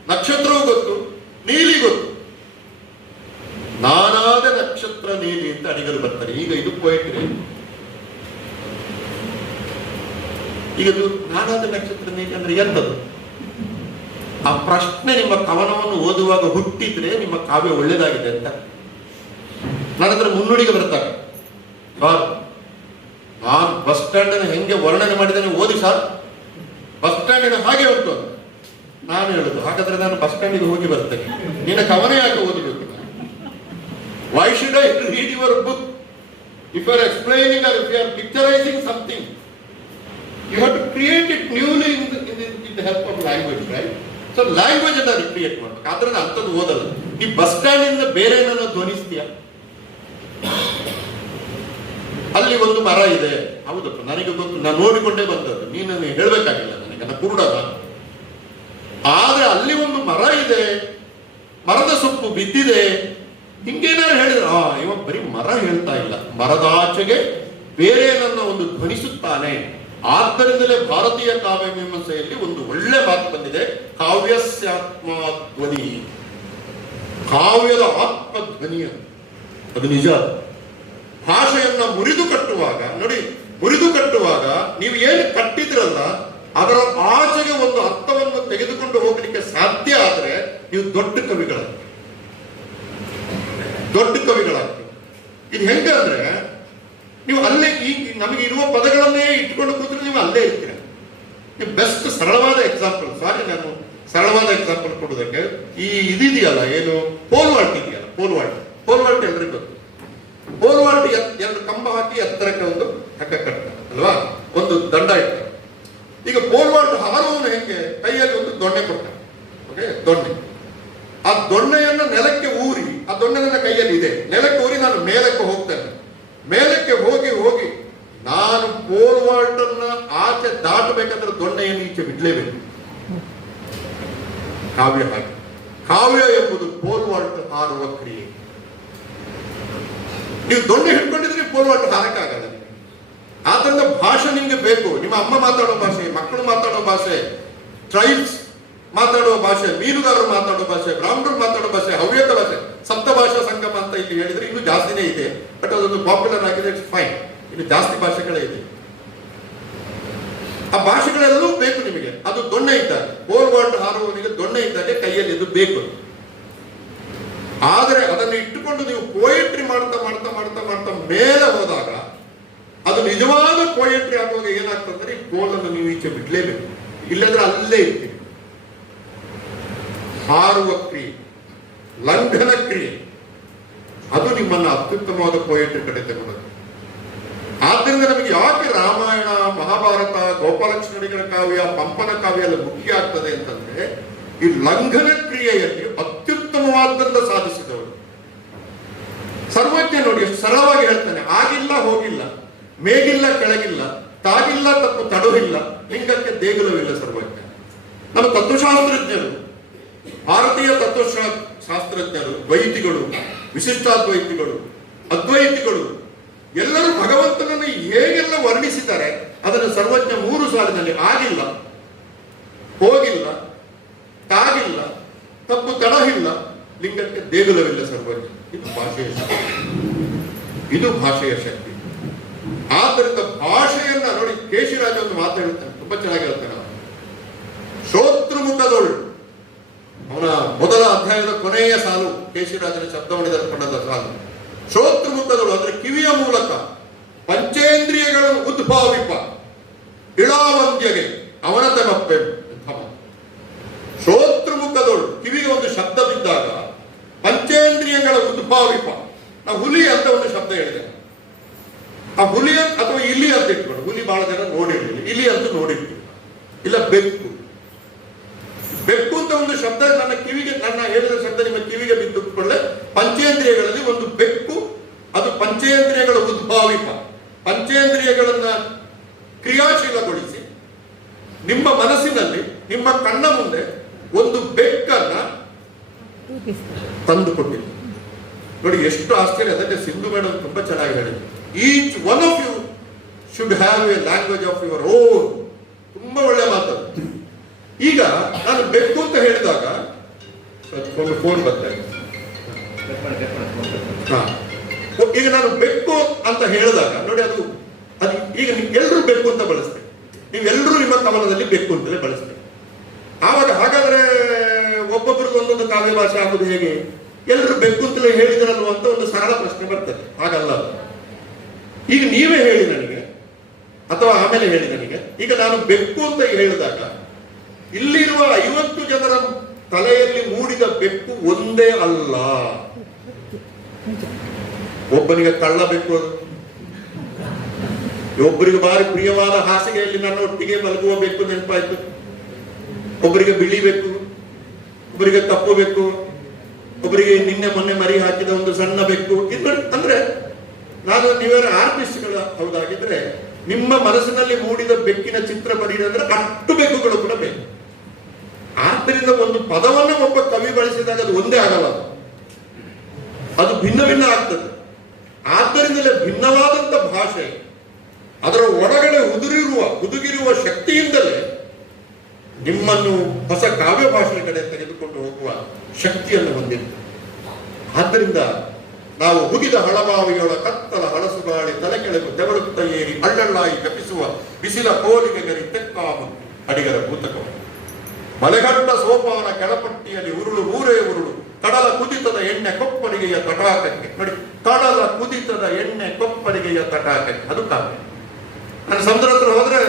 ನಕ್ಷತ್ರವೂ ಗೊತ್ತು, ನೀಲಿ ಗೊತ್ತು. ನಾನಾದ ನಕ್ಷತ್ರ ನೀಲಿ ಅಂತ ಅಡಿಗರು ಬರ್ತಾರೆ. ಈಗ ಇದು ಪೋಯಿಟ್ರಿ ಈಗ ನಾನಾದ ನಕ್ಷತ್ರ ನೀಲಿ ಅಂದ್ರೆ ಎಂತದ್ದು ಆ ಪ್ರಶ್ನೆ ನಿಮ್ಮ ಕವನವನ್ನು ಓದುವಾಗ ಹುಟ್ಟಿದ್ರೆ ನಿಮ್ಮ ಕಾವ್ಯ ಒಳ್ಳೇದಾಗಿದೆ ಅಂತ. ನನ್ನ ಮುನ್ನುಡಿಗೆ ಬರ್ತಾರೆ. ನಾನು ಬಸ್ ಸ್ಟ್ಯಾಂಡ್ ಅನ್ನು ಹೆಂಗೆ ವರ್ಣನೆ ಮಾಡಿದ್ದೇನೆ ಓದಿ ಸರ್? ಬಸ್ ಸ್ಟ್ಯಾಂಡಿನ ಹಾಗೆ ಉಂಟು. ನಾನು ಹೇಳುದು, ಹಾಗಾದ್ರೆ ನಾನು ಬಸ್ ಸ್ಟ್ಯಾಂಡಿಗೆ ಹೋಗಿ ಬರ್ತೇನೆ. ನಿನ್ನ ಕವನ ಯಾಕೆ ಓದಬೇಕು? Why should I read your book if you are explaining or if you are picturising something you have to create it newly in in the help of language right so language ಅನ್ನ create ಮಾಡ್ಬೇಕು. ಆದ್ರೆ ಅಂಥದ್ದು ಓದಲ್ಲ. ಈ bus stand ಇಂದ ಬೇರೆ ಏನನ್ನ ಧ್ವನಿಸ್ತೀಯಾ? ಅಲ್ಲಿ ಒಂದು ಮರ ಇದೆ. ಹೌದಪ್ಪ, ನನಗೆ ಗೊತ್ತು. ನಾನು ನೋಡಿಕೊಂಡೇ ಬಂದದ್ದು. ನೀನು ಹೇಳಬೇಕಾಗಿಲ್ಲ ನನಗೆ ನನ್ನ ಕುರುಡದ ನಾನು. ಆದ್ರೆ ಅಲ್ಲಿ ಒಂದು ಮರ ಇದೆ. ಮರದ ಸೊಪ್ಪು ಬಿದ್ದಿದೆ. ಹಿಂಗೇನಾದ್ರು ಹೇಳಿದ್ರೆ, ಆ, ಇವ ಬರೀ ಮರ ಹೇಳ್ತಾ ಇಲ್ಲ. ಮರದಾಚೆಗೆ ಬೇರೆ ನನ್ನ ಒಂದು ಧ್ವನಿಸುತ್ತಾನೆ. ಆದ್ದರಿಂದಲೇ ಭಾರತೀಯ ಕಾವ್ಯ ಮೀಮಾಂಸೆಯಲ್ಲಿ ಒಂದು ಒಳ್ಳೆ ಮಾತು ಬಂದಿದೆ. ಕಾವ್ಯಸ್ಯಾತ್ಮ ಧ್ವನಿ. ಕಾವ್ಯದ ಆತ್ಮ ಧ್ವನಿಯ ಅದು. ಅದು ನಿಜ? ಭಾಷೆಯನ್ನ ಮುರಿದು ಕಟ್ಟುವಾಗ, ನೋಡಿ, ಮುರಿದು ಕಟ್ಟುವಾಗ ನೀವು ಏನು ಕಟ್ಟಿದ್ರಲ್ಲ, ಅದರ ಆಚೆಗೆ ಒಂದು ಅರ್ಥವನ್ನು ತೆಗೆದುಕೊಂಡು ಹೋಗಲಿಕ್ಕೆ ಸಾಧ್ಯ ಆದರೆ ನೀವು ದೊಡ್ಡ ಕವಿಗಳ ದೊಡ್ಡ ಕವಿಗಳಾಗ್ತೀವಿ ಇದು ಹೆಂಗಂದ್ರೆ ನೀವು ಅಲ್ಲೇ ಈ ನಮಗೆ ಇರುವ ಪದಗಳನ್ನೇ ಇಟ್ಕೊಂಡು ಕೂತ್ರೆ ನೀವು ಅಲ್ಲೇ ಇರ್ತೀರ. ನೀವು ಬೆಸ್ಟ್ ಸರಳವಾದ ಎಕ್ಸಾಂಪಲ್ ಸಾರಿ ನಾನು ಸರಳವಾದ ಎಕ್ಸಾಂಪಲ್ ಕೊಡೋದಕ್ಕೆ ಈ ಇದಿದೆಯಲ್ಲ, ಏನು, ಪೋಲ್ವಾಲ್ಟ್ ಇದೆಯಲ್ಲ, ಪೋಲ್ವಾಲ್ಟ್. ಪೋಲ್ವಾಲ್ಟ್ ಪೋಲ್ ವಾಲ್ಟ್ ಎಲ್ರಿಗೂ ಗೊತ್ತು. ವಾಲ್ಟ್ ಎರಡು ಕಂಬ ಹಾಕಿ ಎತ್ತರಕ್ಕೆ ಒಂದು ಹಗ್ಗ ಕಟ್ತಾರೆ ಅಲ್ವಾ? ಒಂದು ದಂಡ ಇಡ್ತಾರೆ ಈಗ ಪೋಲ್ ಹಾರುವನು ಹೆಂಗೆ? ಕೈಯಲ್ಲಿ ಒಂದು ದೊಣ್ಣೆ ಕೊಟ್ಟ. ಓಕೆ ದೊಣ್ಣೆ. ಆ ದೊಣ್ಣೆಯನ್ನು ನೆಲಕ್ಕೆ ಊರಿ, ಆ ದೊಣ್ಣೆ ನನ್ನ ಕೈಯಲ್ಲಿ ಇದೆ. ನೆಲಕ್ಕೆ ಊರಿ ನಾನು ಮೇಲಕ್ಕೆ ಹೋಗ್ತೇನೆ. ಮೇಲಕ್ಕೆ ಹೋಗಿ ಹೋಗಿ ನಾನು ವಾಲ್ಟ್ ಅನ್ನ ಆಚೆ ದಾಟಬೇಕಂದ್ರೆ ದೊಣ್ಣೆಯನ್ನು ಈಚೆ ಬಿಡ್ಲೇಬೇಕು. ಕಾವ್ಯ ಹಾಗೆ. ಕಾವ್ಯ ಎಂಬುದು ಪೋಲ್ ಹಾರುವ ಕ್ರಿಯೆ. ನೀವು ದೊಣ್ಣೆ ಹಿಡ್ಕೊಂಡಿದ್ರೆ ಪೋಲ್ ವಾಲ್ಟ್ ಹಾರಕ್ಕಾಗಲ್ಲ. ಆದ್ರಿಂದ ಭಾಷೆ ನಿಮಗೆ ಬೇಕು. ನಿಮ್ಮ ಅಮ್ಮ ಮಾತಾಡೋ ಭಾಷೆ, ಮಕ್ಕಳು ಮಾತಾಡೋ ಭಾಷೆ ಟ್ರೈಬ್ಸ್ ಮಾತಾಡುವ ಭಾಷೆ, ಮೀನುಗಾರರು ಮಾತಾಡೋ ಭಾಷೆ, ಬ್ರಾಹ್ಮಣರು ಮಾತಾಡೋ ಭಾಷೆ, ಹವ್ಯಕ ಭಾಷೆ ಸಪ್ತ ಭಾಷಾ ಸಂಗಮ ಅಂತ ಇಲ್ಲಿ ಹೇಳಿದ್ರೆ ಇನ್ನೂ ಜಾಸ್ತಿನೇ ಇದೆ. ಬಟ್ ಅದೊಂದು ಪಾಪ್ಯುಲರ್ ಆಗಿದೆ ಇಟ್ಸ್ ಫೈನ್ ಇನ್ನು ಜಾಸ್ತಿ ಭಾಷೆಗಳೇ ಇದೆ. ಆ ಭಾಷೆಗಳೆಲ್ಲವೂ ಬೇಕು ನಿಮಗೆ. ಅದು ದೊಣ್ಣೆ ಇದ್ದಾರೆ ಪೋಲ್ ವಾಲ್ಟ್ ಹಾರುವವನಿಗೆ ದೊಣ್ಣೆ ಇದ್ದಾಗ ಕೈಯಲ್ಲಿ ಇದು ಬೇಕು. ಆದರೆ ಅದನ್ನು ಇಟ್ಟುಕೊಂಡು ನೀವು ಪೋಯೆಟ್ರಿ ಮಾಡ್ತಾ ಮಾಡ್ತಾ ಮಾಡ್ತಾ ಮಾಡ್ತಾ ಮೇಲೆ ಹೋದಾಗ ಅದು ನಿಜವಾದ ಪೋಯೆಟ್ರಿ ಆಗುವಾಗ ಏನಾಗ್ತದೆ ಈ ಕೋಲನ್ನು ನೀವು ಈಚೆ ಬಿಡ್ಲೇಬೇಕು. ಇಲ್ಲದ್ರೆ ಅಲ್ಲೇ ಇರ್ತೀವಿ ಹಾರುವ ಕ್ರಿಯೆ, ಲಂಘನ ಕ್ರಿಯೆ. ಅದು ನಿಮ್ಮನ್ನ ಅತ್ಯುತ್ತಮವಾದ ಪೋಯೆಟ್ರಿ ಕಡೆ ತಗೊಳ್ಳೋದು ಆದ್ದರಿಂದ ನಮಗೆ ಯಾಕೆ ರಾಮಾಯಣ, ಮಹಾಭಾರತ ಗೋಪಾಲಕೃಷ್ಣನಿಗರ ಕಾವ್ಯ, ಪಂಪನ ಕಾವ್ಯ ಎಲ್ಲ ಮುಖ್ಯ ಆಗ್ತದೆ ಅಂತಂದ್ರೆ ಈ ಲಂಘನ ಕ್ರಿಯೆಯಲ್ಲಿ ಅತ್ಯುತ್ತಮವಾದನ್ನ ಸಾಧಿಸಿದವರು ಸರ್ವಜ್ಞ ನೋಡಿ, ಎಷ್ಟು ಸರಳವಾಗಿ ಹೇಳ್ತಾನೆ, ಆಗಿಲ್ಲ, ಹೋಗಿಲ್ಲ, ಮೇಗಿಲ್ಲ, ಕೆಳಗಿಲ್ಲ, ತಾಗಿಲ್ಲ, ತಪ್ಪು, ತಡವಿಲ್ಲ, ಲಿಂಗಕ್ಕೆ ದೇಗುಲವಿಲ್ಲ ಸರ್ವಜ್ಞ. ನಮ್ಮ ತತ್ವಶಾಸ್ತ್ರಜ್ಞರು, ಭಾರತೀಯ ತತ್ವಶಾ, ಶಾಸ್ತ್ರಜ್ಞರು ದ್ವೈತಿಗಳು ವಿಶಿಷ್ಟಾದ್ವೈತಿಗಳು, ಅದ್ವೈತಿಗಳು, ಎಲ್ಲರೂ ಭಗವಂತನನ್ನು ಹೇಗೆಲ್ಲ ವರ್ಣಿಸಿದ್ದಾರೆ, ಅದನ್ನು ಸರ್ವಜ್ಞ ಮೂರು ಸಾಲಿನಲ್ಲಿ ಆಗಿಲ್ಲ, ಹೋಗಿಲ್ಲ, ತಾಗಿಲ್ಲ, ತಪ್ಪು ತಡಹಿಲ್ಲ ಲಿಂಗಕ್ಕೆ ದೇಗುಲವಿಲ್ಲ ಸರ್ವಜ್ಞ. ಇದು ಭಾಷೆಯ ಶಕ್ತಿ. ಇದು ಭಾಷೆಯ ಶಕ್ತಿ. ಆದ್ದರಿಂದ ಭಾಷೆಯನ್ನ ನೋಡಿ ಕೇಶಿರಾಜ ಒಂದು ಮಾತು ಹೇಳ್ತಾನೆ ತುಂಬಾ ಚೆನ್ನಾಗಿ ಹೇಳ್ತಾನೆ. ಶೋತೃಮುಖದೊಳು. ಅವನ ಮೊದಲ ಅಧ್ಯಾಯದ ಕೊನೆಯ ಸಾಲು ಕೇಶಿರಾಜನ ಶಬ್ದವಣಿ ಕಂಡದ ಸಾಲು. ಶ್ರೋತೃಮುಖದಳು ಅಂದ್ರೆ ಕಿವಿಯ ಮೂಲಕ ಪಂಚೇಂದ್ರಿಯಗಳು ಉದ್ಭಾವಿಪ. ಇಳಾವಂದ್ಯಗೆ ಅವನ ತನಪ್ಪೆ ಶ್ರೋತೃಮುಖದಳು ಕಿವಿಗೆ ಒಂದು ಶಬ್ದ ಬಿದ್ದಾಗ ಪಂಚೇಂದ್ರಿಯಗಳ ಉದ್ಭಾವಿಪ ನಾವು ಹುಲಿ ಅಂತ ಒಂದು ಶಬ್ದ ಹೇಳಿದೆ. ಆ ಹುಲಿ ಅಥವಾ ಇಲಿ ಅಂತ ಇಟ್ಕೊಂಡು ಹುಲಿ ಬಹಳ ಜನ ನೋಡಿರ್ಲಿಲ್ಲ ಇಲಿ ಅಂತ ನೋಡಿರ್ತೀವಿ ಇಲ್ಲ ಬೆಕ್ಕು. ಬೆಕ್ಕು ಅಂತ ಒಂದು ಶಬ್ದ ನನ್ನ ಕಿವಿಗೆ ನನ್ನ ಹೇಳಿದ ಶಬ್ದ ನಿಮ್ಮ ಕಿವಿಗೆ ಬಿದ್ದುಕೊಳ್ಳೆ ಪಂಚೇಂದ್ರಿಯಗಳಲ್ಲಿ ಒಂದು ಬೆಕ್ಕು, ಅದು ಪಂಚೇಂದ್ರಿಯಗಳ ಉದ್ಭಾವಿಪ ಪಂಚೇಂದ್ರಿಯಗಳನ್ನ ಕ್ರಿಯಾಶೀಲಗೊಳಿಸಿ, ನಿಮ್ಮ ಮನಸ್ಸಿನಲ್ಲಿ, ನಿಮ್ಮ ಕಣ್ಣ ಮುಂದೆ ಒಂದು ಬೆಕ್ಕನ್ನ ತಂದು ಕೊಟ್ಟಿದೆ ನೋಡಿ, ಎಷ್ಟು ಆಶ್ಚರ್ಯ, ಅದಕ್ಕೆ ಸಿಂಧು ಮೇಡಮ್ ತುಂಬಾ ಚೆನ್ನಾಗಿ ಹೇಳಿದ್ರು. Each one of you should have a language of your own ತುಂಬಾ ಒಳ್ಳೆ ಮಾತದು ಈಗ ನಾನು ಬೆಕ್ಕು ಅಂತ ಹೇಳಿದಾಗ, ಒಂದು ಫೋನ್ ಬರ್ತಾ ಈಗ ನಾನು ಬೆಕ್ಕು ಅಂತ ಹೇಳಿದಾಗ, ನೋಡಿ ಅದು ಅದು ಈಗ ಎಲ್ಲರೂ ಬೆಕ್ಕು ಅಂತ ಬಳಸ್ತೇವೆ ನೀವೆಲ್ಲರೂ ನಿಮ್ಮ ಕಮಲದಲ್ಲಿ ಬೆಕ್ಕು ಅಂತಲೇ ಬಳಸ್ತೇವೆ ಆವಾಗ ಹಾಗಾದ್ರೆ ಒಬ್ಬೊಬ್ಬರದ್ದು ಒಂದೊಂದು ಕಾವ್ಯ ಭಾಷೆ ಆಗೋದು ಹೇಗೆ? ಎಲ್ಲರೂ ಬೆಕ್ಕು ಅಂತಲೇ ಹೇಳಿದ್ರಲ್ವ ಅಂತ ಒಂದು ಸರಳ ಪ್ರಶ್ನೆ ಬರ್ತದೆ. ಹಾಗಲ್ಲ ಈಗ ನೀವೇ ಹೇಳಿ ನನಗೆ, ಅಥವಾ ಆಮೇಲೆ ಹೇಳಿ ನನಗೆ, ಈಗ ನಾನು ಬೆಕ್ಕು ಅಂತ ಹೇಳಿದಾಗ, ಇಲ್ಲಿರುವ ಐವತ್ತು ಜನರ ತಲೆಯಲ್ಲಿ ಮೂಡಿದ ಬೆಕ್ಕು ಒಂದೇ ಅಲ್ಲ. ಒಬ್ಬನಿಗೆ ಕಳ್ಳ ಬೆಕ್ಕು ಒಬ್ಬರಿಗೆ ಬಾರಿ ಪ್ರಿಯವಾದ ಹಾಸಿಗೆಯಲ್ಲಿ ನನ್ನ ಒಟ್ಟಿಗೆ ಮಲಗುವ ಬೆಕ್ಕು ನೆನಪಾಯ್ತು. ಒಬ್ಬರಿಗೆ ಬಿಳಿ ಬೆಕ್ಕು, ಒಬ್ಬರಿಗೆ ತಪ್ಪು ಬೆಕ್ಕು. ಒಬ್ಬರಿಗೆ ನಿನ್ನೆ ಮೊನ್ನೆ ಮರಿ ಹಾಕಿದ ಒಂದು ಸಣ್ಣ ಬೆಕ್ಕು. ಇದು ಅಂದ್ರೆ ನಾನು ನೀವೇ ಆರ್ಟಿಸ್ಟ್ಗಳ ಹೌದಾಗಿದ್ರೆ ನಿಮ್ಮ ಮನಸ್ಸಿನಲ್ಲಿ ಮೂಡಿದ ಬೆಕ್ಕಿನ ಚಿತ್ರ ಬರೀರಿ ಅಂದ್ರೆ ಅಷ್ಟು ಬೆಕ್ಕುಗಳು ಕೂಡ ಬೇಕು. ಆದ್ದರಿಂದ ಒಂದು ಪದವನ್ನು ಒಬ್ಬ ಕವಿ ಬಳಸಿದಾಗ ಅದು ಒಂದೇ ಆಗಲ್ಲ ಅದು. ಅದು ಭಿನ್ನ ಭಿನ್ನ ಆಗ್ತದೆ. ಆದ್ದರಿಂದಲೇ ಭಿನ್ನವಾದಂತ ಭಾಷೆ, ಅದರ ಒಳಗಡೆ ಉದುರಿರುವ, ಹುದುಗಿರುವ ಶಕ್ತಿಯಿಂದಲೇ ನಿಮ್ಮನ್ನು ಹೊಸ ಕಾವ್ಯ ಭಾಷೆ ಕಡೆ ತೆಗೆದುಕೊಂಡು ಹೋಗುವ ಶಕ್ತಿಯನ್ನು ಹೊಂದಿತ್ತು ಆದ್ದರಿಂದ ನಾವು ಹುಗಿದ ಹಳಬಾವಿಯೊಳ ಕತ್ತಲ ಹಳಸುಗಾಳಿ ತಲೆ ಕೆಳಗು ತೆವಳುತ್ತ ಏರಿ ಅಳ್ಳಳ್ಳಾಯಿ ಕಪಿಸುವ ಬಿಸಿಲ ಕೋಲಿಗೆ ಗರಿ ತೆಕ್ಕಾಮ ಅಡಿಗರ ಭೂತಕವ. ಮಲೆಗಂಡ ಸೋಪಾನ ಕೆಳಪಟ್ಟಿಯಲ್ಲಿ ಉರುಳು, ಊರೇ ಉರುಳು, ಕಡಲ ಕುದಿತದ ಎಣ್ಣೆ ಕೊಪ್ಪರಿಗೆಯ ತಟಾಕಕ್ಕೆ. ನೋಡಿ, ಕಡಲ ಕುದಿತದ ಎಣ್ಣೆ ಕೊಪ್ಪರಿಗೆಯ ತಟಾಕಕ್ಕೆ. ಅದು ಕಾವ್ಯ. ನಾನು ಸಮುದ್ರ ಹತ್ರ ಹೋದ್ರೆ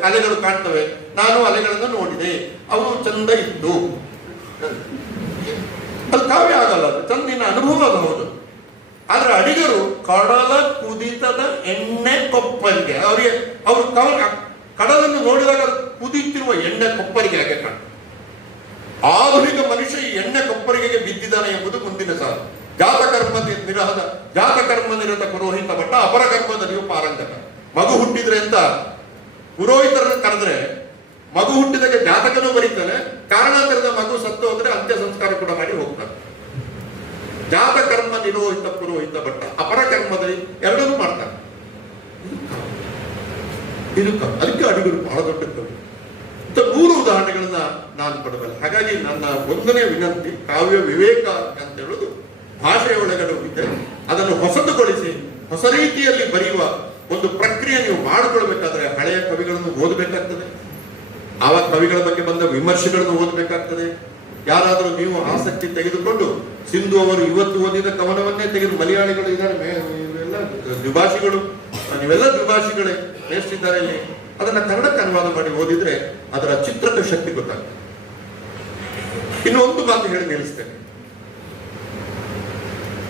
ಅಲೆಗಳು ಕಾಣ್ತವೆ. ನಾನು ಅಲೆಗಳನ್ನು ನೋಡಿದೆ. ಅವು ಚಂದ ಇತ್ತು ಅದು ಕಾವ್ಯ ಆಗಲ್ಲ ಅದು. ನಿನ್ನ ಅನುಭವ ಅದು ಹೌದು. ಆದ್ರೆ ಅಡಿಗರು ಕಡಲ ಕುದಿತದ ಎಣ್ಣೆ ಕೊಪ್ಪರಿಗೆ, ಅವರಿಗೆ, ಅವರು ಕಡಲನ್ನು ನೋಡಿದಾಗ ಕುದಿತಿರುವ ಎಣ್ಣೆ ಕೊಪ್ಪರಿಗೆ ಹಾಗೆ ಕಾಣ ಆಧುನಿಕ ಮನುಷ್ಯ ಈ ಎಣ್ಣೆ ಕೊಪ್ಪರಿಗೆ ಬಿದ್ದಿದ್ದಾನೆ ಎಂಬುದು ಮುಂದಿನ ಸಾಲು. ಜಾತಕರ್ಮ ನಿರಹದ, ಜಾತಕರ್ಮ ನಿರತ ಪುರೋಹಿತ ಭಟ್ಟ ಅಪರ ಕರ್ಮದಲ್ಲಿಯೂ ಪಾರಂಗತ. ಮಗು ಹುಟ್ಟಿದ್ರೆ ಅಂತ ಪುರೋಹಿತರನ್ನು ಕರೆದ್ರೆ ಮಗು ಹುಟ್ಟಿದಾಗ ಜಾತಕನೂ ಬರೀತಾನೆ ಕಾರಣಾಂತರದ ಮಗು ಸತ್ತು ಹೋದ್ರೆ ಅಂತ್ಯ ಸಂಸ್ಕಾರ ಕೂಡ ಮಾಡಿ ಹೋಗ್ತಾನೆ ಜಾತಕರ್ಮ ನಿರೋಹಿತ ಪುರೋಹಿತ ಭಟ್ಟ. ಅಪರ ಕರ್ಮದಲ್ಲಿ ಎರಡನ್ನೂ ಮಾಡ್ತಾನೆ ಅದಕ್ಕೆ ಅಡುಗರು ಬಹಳ ದೊಡ್ಡ ಕವಿ ಇಂಥ ಮೂರು ಉದಾಹರಣೆಗಳನ್ನ ನಾನು ಕೊಡಬಲ್ಲೆ ಹಾಗಾಗಿ ನನ್ನ ಒಂದನೇ ವಿನಂತಿ, ಕಾವ್ಯ ವಿವೇಕ ಅಂತ ಹೇಳೋದು ಭಾಷೆಯ ಒಳಗಡೆ ಹೋಗಿದೆ. ಅದನ್ನು ಹೊಸತುಗೊಳಿಸಿ, ಹೊಸ ರೀತಿಯಲ್ಲಿ ಬರೆಯುವ ಒಂದು ಪ್ರಕ್ರಿಯೆ ನೀವು ಮಾಡಿಕೊಳ್ಬೇಕಾದ್ರೆ ಹಳೆಯ ಕವಿಗಳನ್ನು ಓದಬೇಕಾಗ್ತದೆ. ಆವ ಕವಿಗಳ ಬಗ್ಗೆ ಬಂದ ವಿಮರ್ಶೆಗಳನ್ನು ಓದಬೇಕಾಗ್ತದೆ. ಯಾರಾದರೂ ನೀವು ಆಸಕ್ತಿ ತೆಗೆದುಕೊಂಡು ಸಿಂಧು ಅವರು ಇವತ್ತು ಓದಿದ ಕವನವನ್ನೇ ತೆಗೆದು ಮಲಯಾಳಿಗಳು ಇದ್ದಾರೆ ಇವೆಲ್ಲ ದ್ವಿಭಾಷಿಗಳು. ನೀವೆಲ್ಲ ದ್ವಿಭಾಷಿಗಳೇ, ಮೇಷ್ಟಿದ್ದಾರೆ ಇಲ್ಲಿ. ಅದನ್ನ ಕನ್ನಡಕ್ಕೆ ಅನುವಾದ ಮಾಡಿ ಓದಿದ್ರೆ ಅದರ ಚಿತ್ರದ ಶಕ್ತಿ ಗೊತ್ತಾಗ್ತದೆ. ಇನ್ನು ಒಂದು ಮಾತು ಹೇಳಿ ನಿಲ್ಲಿಸ್ತೇನೆ.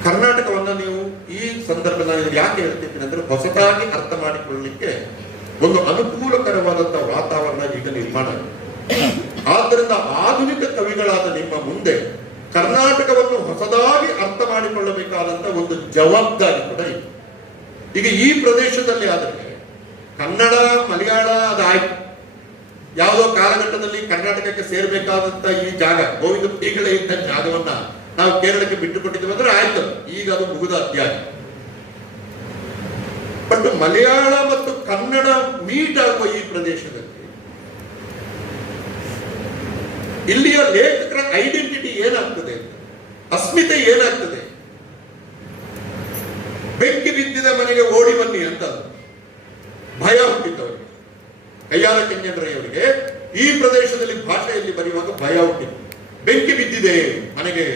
ಕರ್ನಾಟಕವನ್ನ ನೀವು ಈ ಸಂದರ್ಭದಲ್ಲಿ ಯಾಕೆ ಹೇಳ್ತಿದ್ದೀನಿ ಅಂದ್ರೆ ಹೊಸದಾಗಿ ಅರ್ಥ ಮಾಡಿಕೊಳ್ಳಲಿಕ್ಕೆ ಒಂದು ಅನುಕೂಲಕರವಾದಂತಹ ವಾತಾವರಣ ಈಗ ನಿರ್ಮಾಣ ಆದ್ದರಿಂದ ಆಧುನಿಕ ಕವಿಗಳಾದ ನಿಮ್ಮ ಮುಂದೆ ಕರ್ನಾಟಕವನ್ನು ಹೊಸದಾಗಿ ಅರ್ಥ ಮಾಡಿಕೊಳ್ಳಬೇಕಾದಂತ ಒಂದು ಜವಾಬ್ದಾರಿ ಕೂಡ ಇದೆ. ಈಗ ಈ ಪ್ರದೇಶದಲ್ಲಿ ಆದರೆ ಕನ್ನಡ, ಮಲಯಾಳ ಅದಾಯ್ತು. ಯಾವುದೋ ಕಾಲಘಟ್ಟದಲ್ಲಿ ಕರ್ನಾಟಕಕ್ಕೆ ಸೇರ್ಬೇಕಾದಂತ ಈ ಜಾಗ, ಗೋವಿಂದ ಇದ್ದ ಜಾಗವನ್ನ ನಾವು ಕೇರಳಕ್ಕೆ ಬಿಟ್ಟುಕೊಟ್ಟಿದ್ದೇವೆ ಅಂದ್ರೆ ಆಯ್ತು ಈಗ ಅದು ಮುಗಿದ ಅಧ್ಯಾಯ. ಬಟ್ ಮಲಯಾಳ ಮತ್ತು ಕನ್ನಡ ಮೀಟ್ ಆಗುವ ಈ ಪ್ರದೇಶದಲ್ಲಿ ಇಲ್ಲಿಯ ಲೇಖಕರ ಐಡೆಂಟಿಟಿ ಏನಾಗ್ತದೆ? ಅಸ್ಮಿತೆ ಏನಾಗ್ತದೆ? ಬೆಂಕಿ ಬಿದ್ದಿದ ಮನೆಗೆ ಓಡಿ ಬನ್ನಿ ಅಂತ ಭಯ ಹುಟ್ಟಿದ್ದವರಿಗೆ. ಕೈಯಾರ ಕೆಂಜನರಯ್ಯವರಿಗೆ ಈ ಪ್ರದೇಶದಲ್ಲಿ ಭಾಷೆಯಲ್ಲಿ ಬರೆಯುವಾಗ ಭಯ ಹುಟ್ಟಿತ್ತು. ಬೆಂಕಿ ಬಿದ್ದಿದೆ, ಮನೆಗೆ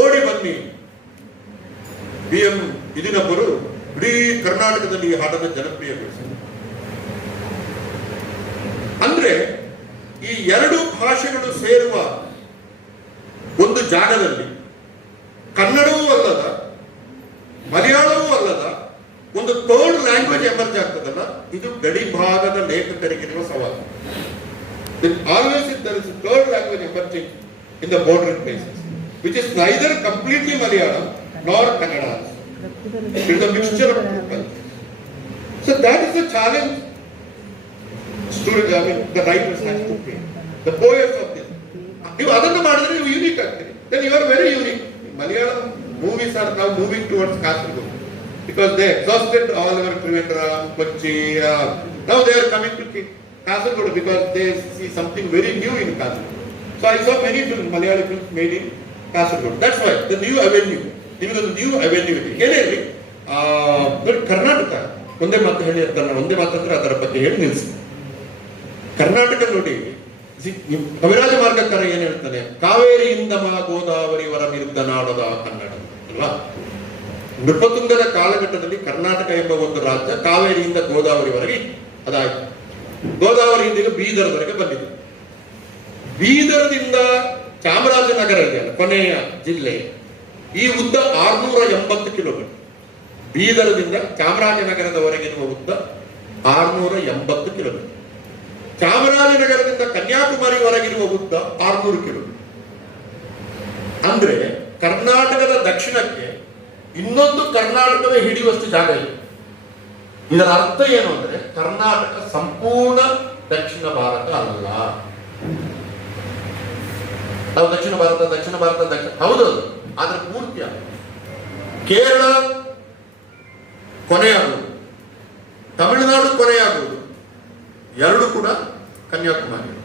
ಓಡಿ ಬನ್ನಿ. ಬಿ ಎಂ ಇದಿನೊಬ್ಬರು ಇಡೀ ಕರ್ನಾಟಕದಲ್ಲಿ ಈ ಹಾಡನ್ನು ಜನಪ್ರಿಯಗೊಳಿಸಿದೆ. ಅಂದ್ರೆ ಈ ಎರಡು ಭಾಷೆಗಳು ಸೇರುವ ಒಂದು ಜಾಗದಲ್ಲಿ ಕನ್ನಡವೂ ಅಲ್ಲದ, ಮಲಯಾಳವೂ ಅಲ್ಲದ ಒಂದು ಥರ್ಡ್ ಲ್ಯಾಂಗ್ವೇಜ್ ಎಮರ್ಜ್ ಆಗ್ತದಲ್ಲ, ಇದು ಗಡಿ ಭಾಗದ ಲೇಖಕರಿಗಿರುವ ಸವಾಲು. Always is there is language emerging in the border places which is neither completely Malayalam nor Kannada it's a mixture of people so that is the challenge student I mean the writers has to pay the poets of this ನೀವು ಅದನ್ನು ಮಾಡಿದ್ರೆ ನೀವು unique ಆಗ್ತೀರಿ then you are very unique Malayalam movies are ನಾವು moving towards Kasaragod because they exhausted all over Trivandrum Kochi now they are coming to Kasaragod because they see something very new in Kasaragod so I saw many film Malayali films made in Kasaragod that's why the new avenue ನಿಮಗೊಂದು new ಅವೆನ್ಯೂಟಿ ಏನೇ ಆ, ನೋಡಿ ಕರ್ನಾಟಕ. ಒಂದೇ ಮಾತು ಹೇಳಿ ಅದನ್ನ ಒಂದೇ ಮಾತು ಅಂದ್ರೆ ಬಗ್ಗೆ ಹೇಳಿ ನಿಲ್ಲಿಸಿ ಕರ್ನಾಟಕ ನೋಡಿ. ಕವಿರಾಜ ಮಾರ್ಗಕ್ಕರ ಏನ್ ಹೇಳ್ತಾನೆ? ಕಾವೇರಿಯಿಂದ ಮಾ ಗೋದಾವರಿವರ ವಿರುದ್ಧ ನಾಡದ ಕನ್ನಡ. ಅಲ್ಲ ನೃಪತುಂಗದ ಕಾಲಘಟ್ಟದಲ್ಲಿ ಕರ್ನಾಟಕ ಎಂಬ ಒಂದು ರಾಜ್ಯ ಕಾವೇರಿಯಿಂದ ಗೋದಾವರಿವರೆಗೆ ಅದಾಯ್ತು. ಗೋದಾವರಿಯಿಂದ ಬೀದರ್ವರೆಗೆ ಬಂದಿದೆ. ಬೀದರ್ದಿಂದ ಚಾಮರಾಜನಗರ ಇದೆಯಲ್ಲ ಕೊನೆಯ ಜಿಲ್ಲೆ. ಈ ಉದ್ದ ಆರ್ನೂರ ಎಂಬತ್ತು ಕಿಲೋಮೀಟರ್. ಬೀದರದಿಂದ ಚಾಮರಾಜನಗರದವರೆಗಿರುವ ಉದ್ದ ಆರ್ನೂರ ಎಂಬತ್ತು ಕಿಲೋಮೀಟರ್. ಚಾಮರಾಜನಗರದಿಂದ ಕನ್ಯಾಕುಮಾರಿವರೆಗಿರುವ ಉದ್ದ ಆರ್ನೂರು ಕಿಲೋಮೀಟರ್. ಅಂದ್ರೆ ಕರ್ನಾಟಕದ ದಕ್ಷಿಣಕ್ಕೆ ಇನ್ನೊಂದು ಕರ್ನಾಟಕವೇ ಹಿಡಿಯುವಷ್ಟು ಜಾಗ ಇದೆ. ಇದರ ಅರ್ಥ ಏನು ಅಂದ್ರೆ ಕರ್ನಾಟಕ ಸಂಪೂರ್ಣ ದಕ್ಷಿಣ ಭಾರತ ಅಲ್ಲ. ನಾವು ದಕ್ಷಿಣ ಭಾರತ ದಕ್ಷಿಣ ಭಾರತ ದಕ್ಷಿಣ ಹೌದು ಅದು. ಆದ್ರೆ ಪೂರ್ತಿ ಕೇರಳ ಕೊನೆಯಾಗುವುದು. ತಮಿಳುನಾಡು ಕೊನೆಯಾಗುವುದು. ಎರಡು ಕೂಡ ಕನ್ಯಾಕುಮಾರಿ.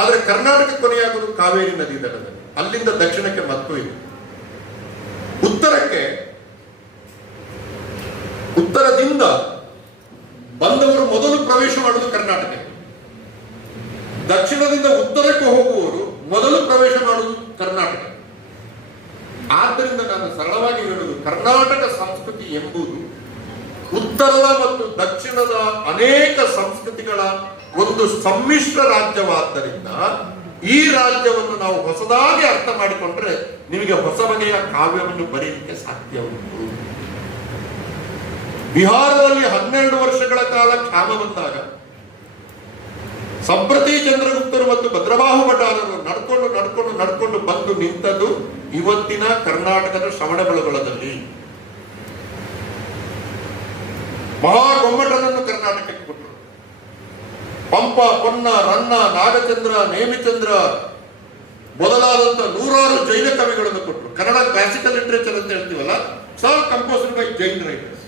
ಆದರೆ ಕರ್ನಾಟಕ ಕೊನೆಯಾಗುವುದು ಕಾವೇರಿ ನದಿ ದಡದಲ್ಲಿ. ಅಲ್ಲಿಂದ ದಕ್ಷಿಣಕ್ಕೆ ಮತ್ತು ಇದೆ. ಉತ್ತರಕ್ಕೆ, ಉತ್ತರದಿಂದ ಬಂದವರು ಮೊದಲು ಪ್ರವೇಶ ಮಾಡುವುದು ಕರ್ನಾಟಕ ದಕ್ಷಿಣದಿಂದ ಉತ್ತರಕ್ಕೆ ಹೋಗುವವರು ಮೊದಲು ಪ್ರವೇಶ ಮಾಡುವುದು ಕರ್ನಾಟಕ ಆದ್ದರಿಂದ ನಾನು ಸರಳವಾಗಿ ಹೇಳುವುದು ಕರ್ನಾಟಕ ಸಂಸ್ಕೃತಿ ಎಂಬುದು ಉತ್ತರದ ಮತ್ತು ದಕ್ಷಿಣದ ಅನೇಕ ಸಂಸ್ಕೃತಿಗಳ ಒಂದು ಸಮ್ಮಿಶ್ರ ರಾಜ್ಯವಾದ್ದರಿಂದ ಈ ರಾಜ್ಯವನ್ನು ನಾವು ಹೊಸದಾಗಿ ಅರ್ಥ ಮಾಡಿಕೊಂಡ್ರೆ ನಿಮಗೆ ಹೊಸ ಬಗೆಯ ಕಾವ್ಯವನ್ನು ಬರೀಲಿಕ್ಕೆ ಸಾಧ್ಯ ಉಂಟು. ಬಿಹಾರದಲ್ಲಿ ಹನ್ನೆರಡು ವರ್ಷಗಳ ಕಾಲ ಕ್ಷಾಮ ಬಂದಾಗ ಸಂಪ್ರತಿ ಚಂದ್ರಗುಪ್ತರು ಮತ್ತು ಭದ್ರಬಾಹು ಭಟಾರರು ನಡ್ಕೊಂಡು ನಡ್ಕೊಂಡು ನಡ್ಕೊಂಡು ಬಂದು ನಿಂತದ್ದು ಇವತ್ತಿನ ಕರ್ನಾಟಕದ ಶ್ರವಣ ಬೆಳಗೊಳದಲ್ಲಿ. ಮಹಾಗೊಮ್ಮಟನನ್ನು ಕರ್ನಾಟಕಕ್ಕೆ ಕೊಟ್ಟರು ಪಂಪ, ಪೊನ್ನ, ರನ್ನ, ನಾಗಚಂದ್ರ, ನೇಮಿಚಂದ್ರ ಮೊದಲಾದಂತ ನೂರಾರು ಜೈನ ಕವಿಗಳನ್ನು ಕೊಟ್ಟರು ಕನ್ನಡ ಕ್ಲಾಸಿಕಲ್ ಲಿಟ್ರೇಚರ್ ಅಂತ ಹೇಳ್ತೀವಲ್ಲ ಸಾಲ್ ಕಂಪೋಸ್ಡ್ ಬೈ ಜೈನ್ ರೈಟರ್ಸ್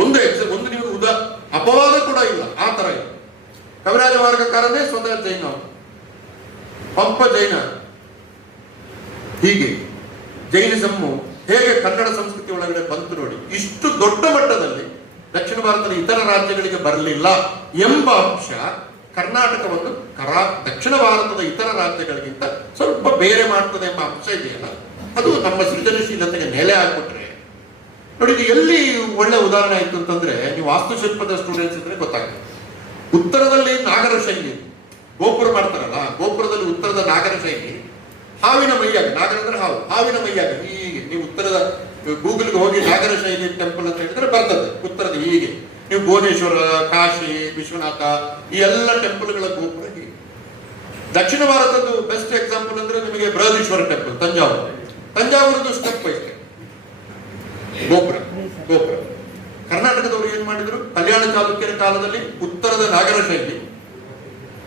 ಒಂದು ಎಕ್ಸ ಒಂದು ನಿಮಗೆ ಉದಾ, ಅಪವಾದ ಕೂಡ ಇಲ್ಲ, ಆ ತರ ಇದೆ. ಕವಿರಾಜ ಮಾರ್ಗಕಾರನೇ ಸ್ವತಃ ಜೈನ. ಪಂಪ ಜೈನ. ಹೀಗೆ ಜೈನಿಸಮ್ಮು ಹೇಗೆ ಕನ್ನಡ ಸಂಸ್ಕೃತಿ ಒಳಗಡೆ ಬಂತು ನೋಡಿ, ಇಷ್ಟು ದೊಡ್ಡ ಮಟ್ಟದಲ್ಲಿ ದಕ್ಷಿಣ ಭಾರತದ ಇತರ ರಾಜ್ಯಗಳಿಗೆ ಬರಲಿಲ್ಲ ಎಂಬ ಅಂಶ ಕರ್ನಾಟಕವನ್ನು ಕರಾ, ದಕ್ಷಿಣ ಭಾರತದ ಇತರ ರಾಜ್ಯಗಳಿಗಿಂತ ಸ್ವಲ್ಪ ಬೇರೆ ಮಾಡ್ತದೆ ಎಂಬ ಅಂಶ ಇದೆಯಲ್ಲ, ಅದು ನಮ್ಮ ಸೃಜನಶೀಲತೆಗೆ ನೆಲೆ ಹಾಕ್ಬಿಟ್ರೆ ನೋಡಿ ಎಲ್ಲಿ ಒಳ್ಳೆ ಉದಾಹರಣೆ ಆಯ್ತು ಅಂತಂದ್ರೆ, ನೀವು ವಾಸ್ತುಶಿಲ್ಪದ ಸ್ಟೂಡೆಂಟ್ಸ್ ಇದ್ರೆ ಗೊತ್ತಾಗುತ್ತೆ ಉತ್ತರದಲ್ಲಿ ನಾಗರ ಶೈಲಿ ಗೋಪುರ ಮಾಡ್ತಾರಲ್ಲ ಗೋಪುರದಲ್ಲಿ ಉತ್ತರದ ನಾಗರ ಶೈಲಿ, ಹಾವಿನ ಮೈಯಾಗ, ನಾಗರ ಅಂದ್ರೆ ಹಾವು, ಹಾವಿನ ಮೈಯಾಗ, ಹೀಗೆ, ನೀವು ಉತ್ತರದ ಗೂಗಲ್ಗೆ ಹೋಗಿ ನಾಗರ ಶೈಲಿ ಟೆಂಪಲ್ ಅಂತ ಹೇಳಿದ್ರೆ ಬರ್ತದೆ. ಉತ್ತರದ ಹೀಗೆ. ನೀವು ಭುವನೇಶ್ವರ, ಕಾಶಿ, ವಿಶ್ವನಾಥ, ಈ ಎಲ್ಲ ಟೆಂಪಲ್ಗಳ ಗೋಪುರ ಹೀಗೆ. ದಕ್ಷಿಣ ಭಾರತದ್ದು ಬೆಸ್ಟ್ ಎಕ್ಸಾಂಪಲ್ ಅಂದ್ರೆ ನಿಮಗೆ ಬೃಹದೀಶ್ವರ ಟೆಂಪಲ್, ತಂಜಾವೂರು. ತಂಜಾವೂರದ್ದು ಸ್ಟೆಪ್ ಐತೆ ಗೋಪುರ ಗೋಪುರ. ಕರ್ನಾಟಕದವರು ಏನ್ ಮಾಡಿದ್ರು? ಕಲ್ಯಾಣ ಚಾಲುಕ್ಯರ ಕಾಲದಲ್ಲಿ ಉತ್ತರದ ನಾಗರ ಶೈಲಿ,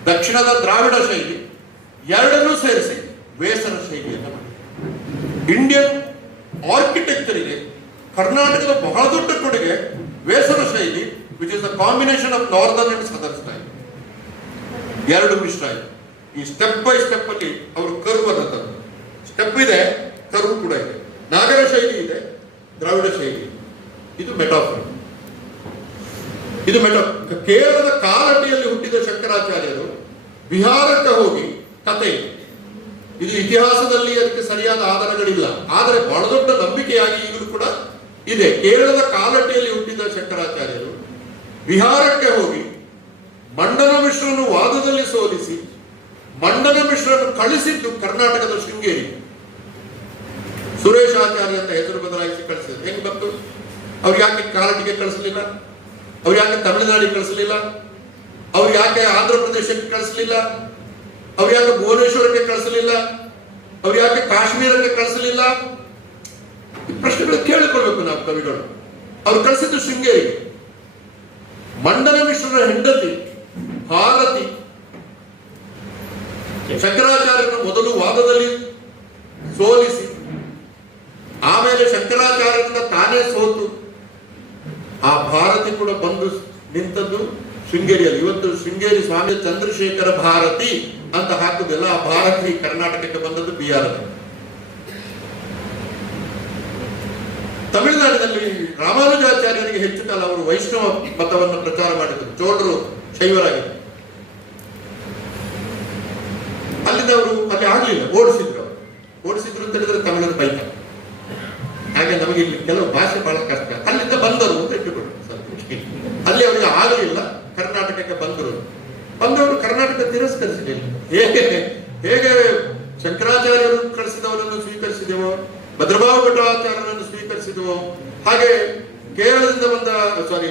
ದಕ್ಷಿಣದ ದ್ರಾವಿಡ ಶೈಲಿ, ಎರಡನ್ನೂ ಸೇರಿಸಿ ವೇಸರ ಶೈಲಿಯನ್ನು ಮಾಡಿದ್ರು. ಇಂಡಿಯನ್ ಆರ್ಕಿಟೆಕ್ಚರಿಗೆ ಕರ್ನಾಟಕದ ಬಹಳ ದೊಡ್ಡ ಕೊಡುಗೆ ವೇಸನ ಶೈಲಿ which is the combination of northern and southern style ಎರಡು ಮಿಶ್ರ ಇದೆ ಈ ಸ್ಟೆಪ್ ಬೈ ಸ್ಟೆಪ್ ಅಲ್ಲಿ ಅವರು ಕರ್ವ್ ಅನ್ನ ತಂದು ಸ್ಟೆಪ್ ಇದೆ ಕರ್ವ್ ಕೂಡ ಇದೆ. ನಾಗರ ಶೈಲಿ ಇದೆ, ದ್ರಾವಿಡ ಶೈಲಿ ಇದೆ. ಇದು ಮೆಟಾಫರ್ ಇದು ಮೆಟಾ ಕೇರಳದ ಕಾಲಟಿಯಲ್ಲಿ ಹುಟ್ಟಿದ ಶಂಕರಾಚಾರ್ಯರು ಬಿಹಾರಕ್ಕೆ ಹೋಗಿ ಕತೆ ಇದೆ. ಇದು ಇತಿಹಾಸದಲ್ಲಿ ಅದಕ್ಕೆ ಸರಿಯಾದ ಆಧಾರಗಳಿಲ್ಲ. ಆದರೆ ಬಹಳ ದೊಡ್ಡ ನಂಬಿಕೆಯಾಗಿ ಈಗಲೂ ಕೂಡ ಇದೆ. ಕೇರಳದ ಕಾಲಟಿಯಲ್ಲಿ ಹುಟ್ಟಿದ ಶಂಕರಾಚಾರ್ಯರು ಬಿಹಾರಕ್ಕೆ ಹೋಗಿ ಮಂಡನ ಮಿಶ್ರನು ವಾದದಲ್ಲಿ ಸೋಲಿಸಿ ಮಂಡನ ಮಿಶ್ರನು ಕಳಿಸಿದ್ದು ಕರ್ನಾಟಕದ ಶೃಂಗೇರಿ. ಸುರೇಶ್ ಆಚಾರ್ಯ ಅಂತ ಹೆಸರು ಬದಲಾಯಿಸಿ ಕಳಿಸಿದ್ರು. ಹೆಂಗ್ ಬಂತು? ಅವ್ರು ಯಾಕೆ ಕಾಲಟಿಗೆ ಕಳಿಸಲಿಲ್ಲ? ಅವ್ರು ಯಾಕೆ ತಮಿಳುನಾಡಿಗೆ ಕಳಿಸಲಿಲ್ಲ? ಅವ್ರು ಯಾಕೆ ಆಂಧ್ರ ಪ್ರದೇಶಕ್ಕೆ ಕಳಿಸಲಿಲ್ಲ? ಅವ್ರು ಯಾಕೆ ಭುವನೇಶ್ವರಕ್ಕೆ ಕಳಿಸಲಿಲ್ಲ? ಅವ್ರು ಯಾಕೆ ಕಾಶ್ಮೀರಕ್ಕೆ ಕಳಿಸಲಿಲ್ಲ? ಪ್ರಶ್ನೆಗಳು ಕೇಳಿಕೊಳ್ಬೇಕು ನಾವು ಕವಿಗಳು. ಅವ್ರು ಕಳಿಸಿದ್ದು ಶೃಂಗೇರಿ. ಮಂಡನ ಮಿಶ್ರರ ಹೆಂಡತಿ, ಭಾರತಿ. ಶಂಕರಾಚಾರ್ಯನ ಮೊದಲು ವಾದದಲ್ಲಿ ಸೋಲಿಸಿ. ಆಮೇಲೆ ಶಂಕರಾಚಾರ್ಯರಿಂದ ತಾನೇ ಸೋತು. ಆ ಭಾರತಿ ಕೂಡ ಬಂದು ನಿಂತದ್ದು ಶೃಂಗೇರಿಯಲ್ಲಿ. ಇವತ್ತು ಶೃಂಗೇರಿ ಸ್ವಾಮಿ ಚಂದ್ರಶೇಖರ ಭಾರತಿ. ಅಂತ ಹಾಕುದಿಲ್ಲ ಆ ಭಾರತಿ ಕರ್ನಾಟಕಕ್ಕೆ ಬಂದದ್ದು ಬಿಹಾರದಲ್ಲಿ ತಮಿಳುನಾಡಿನಲ್ಲಿ ರಾಮಾನುಜಾಚಾರ್ಯರಿಗೆ ಹೆಚ್ಚು ಕಾಲ ಅವರು ವೈಷ್ಣವ ಮತವನ್ನು ಪ್ರಚಾರ ಮಾಡಿದರು. ಚೋಳರು ಶೈವರಾಗಿದ್ದರು. ಅಲ್ಲಿಂದ ಅವರು ಅಲ್ಲಿ ಆಗ್ಲಿಲ್ಲ, ಓಡಿಸಿದ್ರು ಓಡಿಸಿದ್ರು ಅಂತ ಹೇಳಿದ್ರೆ ತಮಿಳರು ಬೈತಾರೆ. ಹಾಗೆ ನಮಗೆ ಇಲ್ಲಿ ಕೆಲವು ಭಾಷೆ ಬಹಳ ಕಷ್ಟ ಅಲ್ಲಿಂದ ಬಂದರು ಅಂತ ಇಟ್ಟುಕೊಂಡು ಅಲ್ಲಿ ಅವರಿಗೆ ಆಗಲಿಲ್ಲ ಕರ್ನಾಟಕಕ್ಕೆ ಬಂದರು ಬಂದವರು ತಿರಸ್ಕರಿಸಲಿಲ್ಲ ಹೇಗೆ ಹೇಗೆ ಶಂಕರಾಚಾರ್ಯರು ಕಳಿಸಿದವರನ್ನು ಸ್ವೀಕರಿಸಿದೆವೋ ಭದ್ರಭಾವ ಭಟ್ಟಾಚಾರ್ಯರನ್ನು ಸ್ವೀಕರಿಸಿದೆವೋ, ಹಾಗೆ ಕೇರಳದಿಂದ ಬಂದ ಸಾರಿ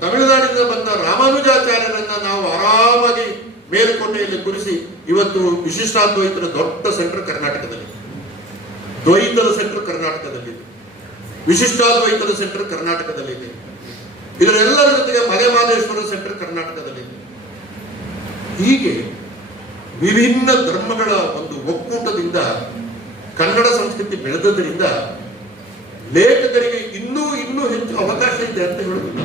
ತಮಿಳುನಾಡಿನಿಂದ ಬಂದ ರಾಮಾನುಜಾಚಾರ್ಯರನ್ನ ನಾವು ಆರಾಮಾಗಿ ಮೇಲುಕೋಟೆಯಲ್ಲಿ ಕುರಿಸಿ ಇವತ್ತು ವಿಶಿಷ್ಟಾದ್ವೈತರ ದೊಡ್ಡ ಸೆಂಟರ್ ಕರ್ನಾಟಕದಲ್ಲಿ. ದ್ವೈತದ ಸೆಂಟರ್ ಕರ್ನಾಟಕದಲ್ಲಿದೆ ವಿಶಿಷ್ಟಾದ್ವೈತದ ಸೆಂಟರ್ ಕರ್ನಾಟಕದಲ್ಲಿದೆ ಇದರೆಲ್ಲರ ಜೊತೆಗೆ ಮಲೆ ಮಾದೇಶ್ವರ ಸೆಂಟರ್ ಕರ್ನಾಟಕದಲ್ಲಿದೆ ಹೀಗೆ ವಿಭಿನ್ನ ಧರ್ಮಗಳ ಒಂದು ಒಕ್ಕೂಟದಿಂದ ಕನ್ನಡ ಸಂಸ್ಕೃತಿ ಬೆಳೆದದರಿಂದ ಲೇಖಕರಿಗೆ ಇನ್ನೂ ಇನ್ನೂ ಹೆಚ್ಚು ಅವಕಾಶ ಇದೆ ಅಂತ ಹೇಳುವುದು